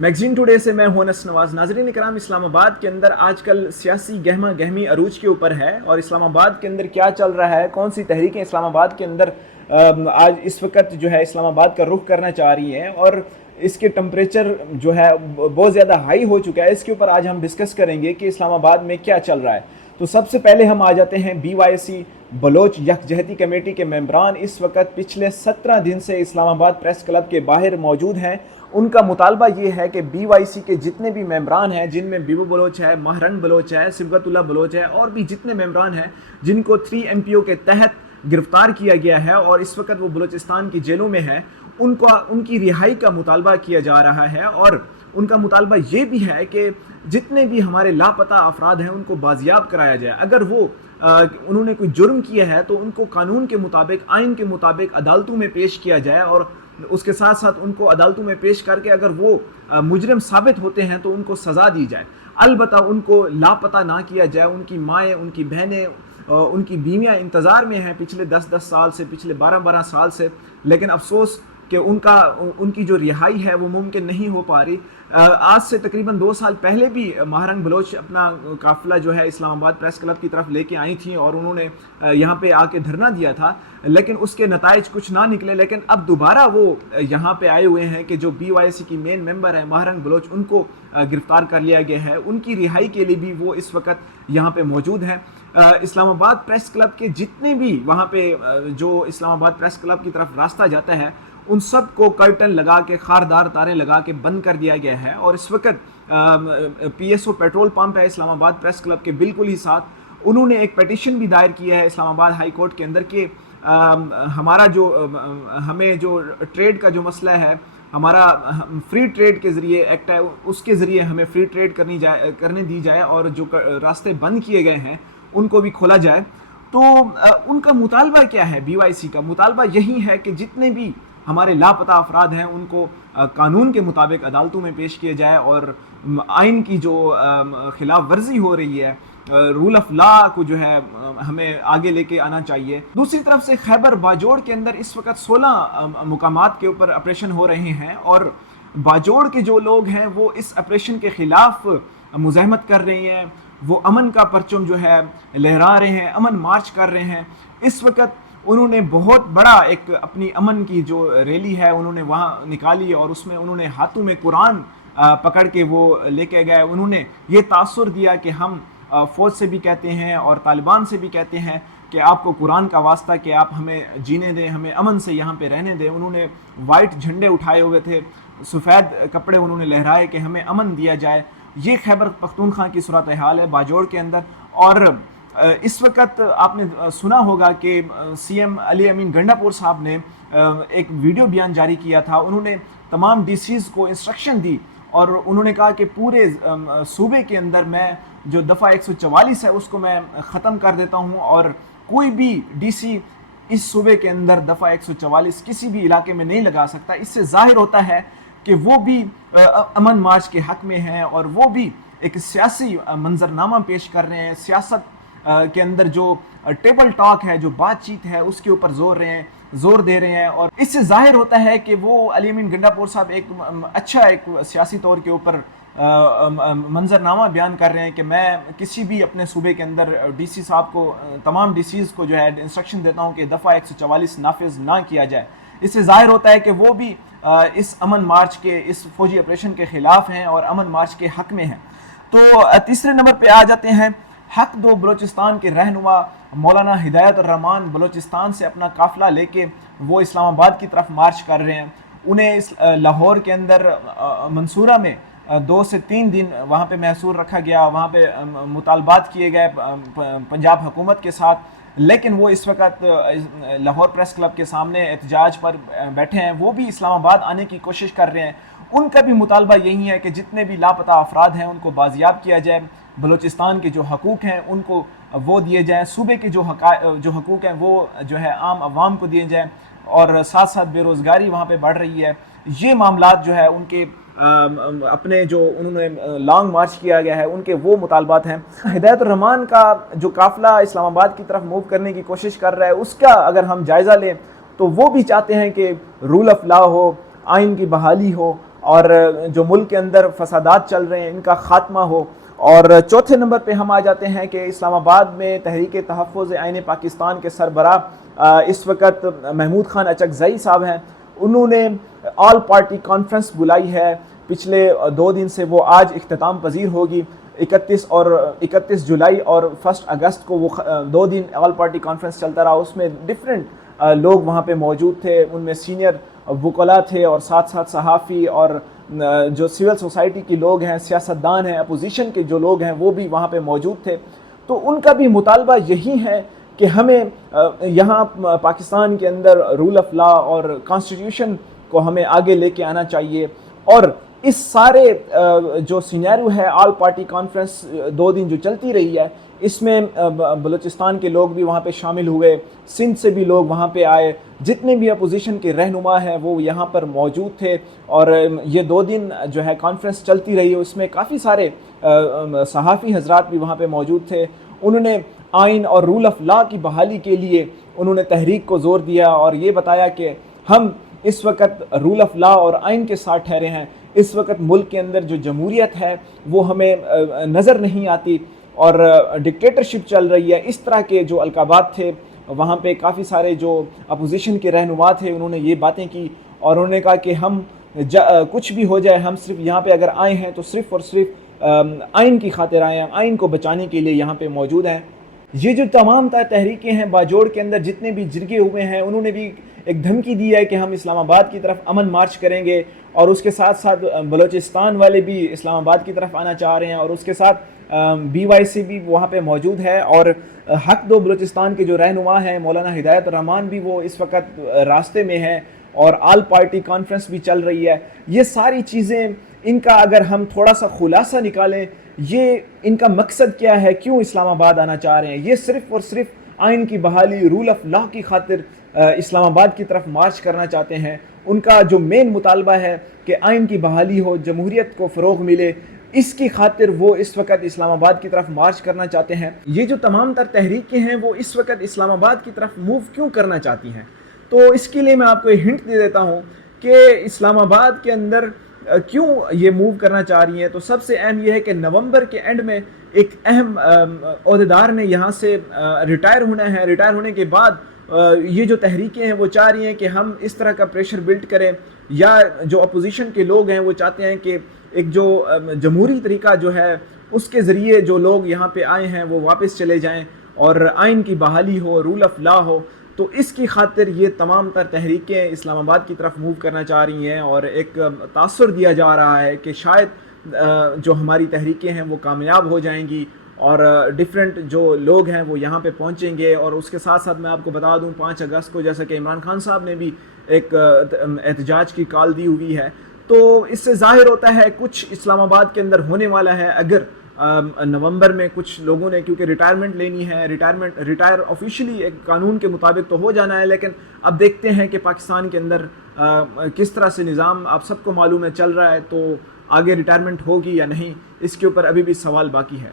Magazine today से मैं हूं अनस नवाज। नाज़रीन इकराम, इस्लामाबाद के अंदर आजकल सियासी गहमा गहमी अरूज के ऊपर है और इस्लामाबाद के अंदर क्या चल रहा है, कौन सी तहरीकें इस्लामाबाद के अंदर आज इस वक्त जो है इस्लामाबाद का रुख करना चाह रही हैं और इसके टेम्परेचर जो है बहुत ज़्यादा हाई हो चुका है। इसके ऊपर आज हम डिस्कस करेंगे कि इस्लामाबाद में क्या चल रहा है। तो सबसे पहले हम आ जाते हैं BYC बलोच यकजहती कमेटी के मेंबरान इस वक्त पिछले 17 दिन से इस्लामाबाद प्रेस क्लब के बाहर मौजूद हैं। उनका मुतालबा ये है कि BYC के जितने भी मेंबरान हैं, जिनमें बीबू बलोच है, महरंग बलोच है, सिबगतुल्लाह बलोच है और भी जितने मेंबरान हैं जिनको 3 MPO के तहत गिरफ्तार किया गया है और इस वक्त वो बलूचिस्तान की जेलों में है, उनकी रिहाई का मुतालबा किया जा रहा है। और उनका मुतालबा ये भी है कि जितने भी हमारे लापता अफराद हैं उनको बाजियाब कराया जाए। अगर वो उन्होंने कोई जुर्म किया है तो उनको कानून के मुताबिक, आइन के मुताबिक अदालतों में पेश किया जाए और उसके साथ साथ उनको अदालतों में पेश करके अगर वो मुजरिम साबित होते हैं तो उनको सज़ा दी जाए। अलबत्ता उनको लापता ना किया जाए। उनकी माएँ, उनकी बहनें, उनकी बीवियाँ इंतज़ार में हैं पिछले 10-10 साल से, पिछले 12-12 साल से, लेकिन अफसोस कि उनकी जो रिहाई है वो मुमकिन नहीं हो पा रही। आज से तकरीबन 2 साल पहले भी महरंग बलोच अपना काफ़िला जो है इस्लामाबाद प्रेस क्लब की तरफ लेके आई थी और उन्होंने यहाँ पे आके धरना दिया था, लेकिन उसके नताइज कुछ ना निकले। लेकिन अब दोबारा वो यहाँ पे आए हुए हैं कि जो BYC की मेन मेंबर है महरंग बलोच, उनको गिरफ्तार कर लिया गया है। उनकी रिहाई के लिए भी वो इस वक्त यहाँ पे मौजूद हैं। इस्लामाबाद प्रेस क्लब के जितने भी वहाँ पे जो इस्लामाबाद प्रेस क्लब की तरफ रास्ता जाता है उन सब को कर्टन लगा के, खारदार तारें लगा के बंद कर दिया गया है। और इस वक्त PSO पेट्रोल पंप है इस्लामाबाद प्रेस क्लब के बिल्कुल ही साथ, उन्होंने एक पिटीशन भी दायर किया है इस्लामाबाद हाई कोर्ट के अंदर कि हमारा जो हमें जो ट्रेड का जो मसला है, हमारा फ्री ट्रेड के ज़रिए एक्ट है, उसके ज़रिए हमें फ्री ट्रेड करने दी जाए और जो रास्ते बंद किए गए हैं उनको भी खोला जाए। तो उनका मुतालबा क्या है? BYC का मुतालबा यही है कि जितने भी हमारे लापता अफराद हैं उनको कानून के मुताबिक अदालतों में पेश किया जाए और आइन की जो खिलाफ वर्जी हो रही है, रूल ऑफ लॉ को जो है हमें आगे लेके आना चाहिए। दूसरी तरफ से खैबर बाजोड़ के अंदर इस वक्त 16 मुकामात के ऊपर ऑपरेशन हो रहे हैं और बाजोड़ के जो लोग हैं वो इस ऑपरेशन के ख़िलाफ़ मुज़ाहमत कर रहे हैं, वो अमन का परचम जो है लहरा रहे हैं, अमन मार्च कर रहे हैं। इस वक्त उन्होंने बहुत बड़ा एक अपनी अमन की जो रैली है उन्होंने वहाँ निकाली और उसमें उन्होंने हाथों में कुरान पकड़ के वो लेके गए। उन्होंने ये तासुर दिया कि हम फ़ौज से भी कहते हैं और तालिबान से भी कहते हैं कि आपको कुरान का वास्ता कि आप हमें जीने दें, हमें अमन से यहाँ पे रहने दें। उन्होंने वाइट झंडे उठाए हुए थे, सफ़ेद कपड़े उन्होंने लहराए कि हमें अमन दिया जाए। ये खैबर पख्तूनख्वा की सूरत हाल है बाजोड़ के अंदर। और इस वक्त आपने सुना होगा कि CM अली अमीन गंडापुर साहब ने एक वीडियो बयान जारी किया था। उन्होंने तमाम DCs को इंस्ट्रक्शन दी और उन्होंने कहा कि पूरे सूबे के अंदर मैं जो दफ़ा 144 है उसको मैं ख़त्म कर देता हूँ और कोई भी DC इस सूबे के अंदर दफ़ा 144 किसी भी इलाके में नहीं लगा सकता। इससे ज़ाहिर होता है कि वो भी अमन मार्च के हक़ में हैं और वो भी एक सियासी मंजरनामा पेश कर रहे हैं। सियासत के अंदर जो टेबल टॉक है, जो बातचीत है, उसके ऊपर जोर दे रहे हैं। और इससे जाहिर होता है कि वो अली अमीन गंडापुर साहब एक अच्छा एक सियासी तौर के ऊपर मंजरनामा बयान कर रहे हैं कि मैं किसी भी अपने सूबे के अंदर DC साहब को, तमाम DCs को जो है इंस्ट्रक्शन देता हूँ कि दफ़ा 144 नाफिज ना किया जाए। इससे जाहिर होता है कि वो भी इस अमन मार्च के, इस फौजी ऑपरेशन के ख़िलाफ़ हैं और अमन मार्च के हक़ में हैं। तो तीसरे नंबर पर आ जाते हैं हक दो बलूचिस्तान के रहनुमा मौलाना हिदायत रहमान बलूचिस्तान से अपना काफ़िला लेके वो इस्लामाबाद की तरफ मार्च कर रहे हैं। उन्हें इस लाहौर के अंदर मंसूरा में 2 से 3 दिन वहाँ पे महसूर रखा गया, वहाँ पे मुतालबात किए गए पंजाब हुकूमत के साथ, लेकिन वो इस वक्त लाहौर प्रेस क्लब के सामने एहतजाज पर बैठे हैं। वो भी इस्लामाबाद आने की कोशिश कर रहे हैं। उनका भी मुतालबा यही है कि जितने भी लापता अफराद हैं उनको बाजियाब किया जाए, बलूचिस्तान के जो हकूक़ हैं उनको वो दिए जाएँ, सूबे के जो हकूक़ हैं वो जो है आम आवाम को दिए जाएँ, और साथ साथ बेरोज़गारी वहाँ पे बढ़ रही है। ये मामलात जो है उनके अपने जो उन्होंने लॉन्ग मार्च किया गया है उनके वो मुतालबात हैं। हिदायत रहमान का जो काफ़िला इस्लामाबाद की तरफ मूव करने की कोशिश कर रहा है उसका अगर हम जायज़ा लें तो वो भी चाहते हैं कि रूल ऑफ लॉ हो, आइन की बहाली हो اور جو ملک کے اندر فسادات چل رہے ہیں ان کا خاتمہ ہو۔ اور چوتھے نمبر پہ ہم آ جاتے ہیں کہ اسلام آباد میں تحریک تحفظ آئین پاکستان کے سربراہ اس وقت محمود خان اچکزئی صاحب ہیں۔ انہوں نے آل پارٹی کانفرنس بلائی ہے پچھلے 2 دن سے، وہ آج اختتام پذیر ہوگی۔ 31 جولائی اور 1 اگست کو وہ 2 دن آل پارٹی کانفرنس چلتا رہا۔ اس میں ڈفرینٹ لوگ وہاں پہ موجود تھے، ان میں سینئر وکلاء تھے اور ساتھ ساتھ صحافی اور جو سول سوسائٹی کے لوگ ہیں، سیاستدان ہیں، اپوزیشن کے جو لوگ ہیں وہ بھی وہاں پہ موجود تھے۔ تو ان کا بھی مطالبہ یہی ہے کہ ہمیں یہاں پاکستان کے اندر رول آف لا اور کانسٹیٹیوشن کو ہمیں آگے لے کے آنا چاہیے۔ اور اس سارے جو سینیریو ہے آل پارٹی کانفرنس 2 دن جو چلتی رہی ہے، اس میں بلوچستان کے لوگ بھی وہاں پہ شامل ہوئے، سندھ سے بھی لوگ وہاں پہ آئے، جتنے بھی اپوزیشن کے رہنما ہیں وہ یہاں پر موجود تھے۔ اور یہ 2 دن جو ہے کانفرنس چلتی رہی، اس میں کافی سارے صحافی حضرات بھی وہاں پہ موجود تھے۔ انہوں نے آئین اور رول آف لا کی بحالی کے لیے انہوں نے تحریک کو زور دیا اور یہ بتایا کہ ہم اس وقت رول آف لا اور آئین کے ساتھ ٹھہرے ہیں۔ اس وقت ملک کے اندر جو جمہوریت ہے وہ ہمیں نظر نہیں آتی اور ڈکٹیٹرشپ چل رہی ہے۔ اس طرح کے جو القابات تھے وہاں پہ کافی سارے جو اپوزیشن کے رہنما تھے انہوں نے یہ باتیں کی اور انہوں نے کہا کہ ہم کچھ بھی ہو جائے، ہم صرف یہاں پہ اگر آئے ہیں تو صرف اور صرف آئین کی خاطر آئے ہیں، آئین کو بچانے کے لیے یہاں پہ موجود ہیں۔ یہ جو تمام تحریکیں ہیں باجوڑ کے اندر جتنے بھی جرگے ہوئے ہیں، انہوں نے بھی ایک دھمکی دی ہے کہ ہم اسلام آباد کی طرف امن مارچ کریں گے، اور اس کے ساتھ ساتھ بلوچستان والے بھی اسلام آباد کی طرف آنا چاہ رہے ہیں، اور اس کے ساتھ BYC بھی وہاں پہ موجود ہے، اور حق دو بلوچستان کے جو رہنما ہیں مولانا ہدایت الرحمان بھی وہ اس وقت راستے میں ہیں، اور آل پارٹی کانفرنس بھی چل رہی ہے۔ یہ ساری چیزیں ان کا اگر ہم تھوڑا سا خلاصہ نکالیں، یہ ان کا مقصد کیا ہے، کیوں اسلام آباد آنا چاہ رہے ہیں؟ یہ صرف اور صرف آئین کی بحالی، رول آف لا کی خاطر اسلام آباد کی طرف مارچ کرنا چاہتے ہیں۔ ان کا جو مین مطالبہ ہے کہ آئین کی بحالی ہو، جمہوریت کو فروغ ملے، اس کی خاطر وہ اس وقت اسلام آباد کی طرف مارچ کرنا چاہتے ہیں۔ یہ جو تمام تر تحریکیں ہیں وہ اس وقت اسلام آباد کی طرف موو کیوں کرنا چاہتی ہیں؟ تو اس کے لیے میں آپ کو ایک ہنٹ دے دیتا ہوں کہ اسلام آباد کے اندر کیوں یہ موو کرنا چاہ رہی ہیں۔ تو سب سے اہم یہ ہے کہ نومبر کے اینڈ میں ایک اہم عہدیدار نے یہاں سے ریٹائر ہونا ہے۔ ریٹائر ہونے کے بعد یہ جو تحریکیں ہیں وہ چاہ رہی ہیں کہ ہم اس طرح کا پریشر بلڈ کریں، یا جو اپوزیشن کے لوگ ہیں وہ چاہتے ہیں کہ ایک جو جمہوری طریقہ جو ہے اس کے ذریعے جو لوگ یہاں پہ آئے ہیں وہ واپس چلے جائیں اور آئین کی بحالی ہو، رول آف لا ہو۔ تو اس کی خاطر یہ تمام تر تحریکیں اسلام آباد کی طرف موو کرنا چاہ رہی ہیں، اور ایک تاثر دیا جا رہا ہے کہ شاید جو ہماری تحریکیں ہیں وہ کامیاب ہو جائیں گی اور ڈفرینٹ جو لوگ ہیں وہ یہاں پہ پہنچیں گے۔ اور اس کے ساتھ ساتھ میں آپ کو بتا دوں 5 اگست کو جیسا کہ عمران خان صاحب نے بھی ایک احتجاج کی کال دی ہوئی ہے، تو اس سے ظاہر ہوتا ہے کچھ اسلام آباد کے اندر ہونے والا ہے۔ اگر نومبر میں کچھ لوگوں نے کیونکہ ریٹائرمنٹ لینی ہے، ریٹائر آفیشلی ایک قانون کے مطابق تو ہو جانا ہے، لیکن اب دیکھتے ہیں کہ پاکستان کے اندر کس طرح سے نظام آپ سب کو معلوم ہے چل رہا ہے، تو آگے ریٹائرمنٹ ہوگی یا نہیں، اس کے اوپر ابھی بھی سوال باقی ہے۔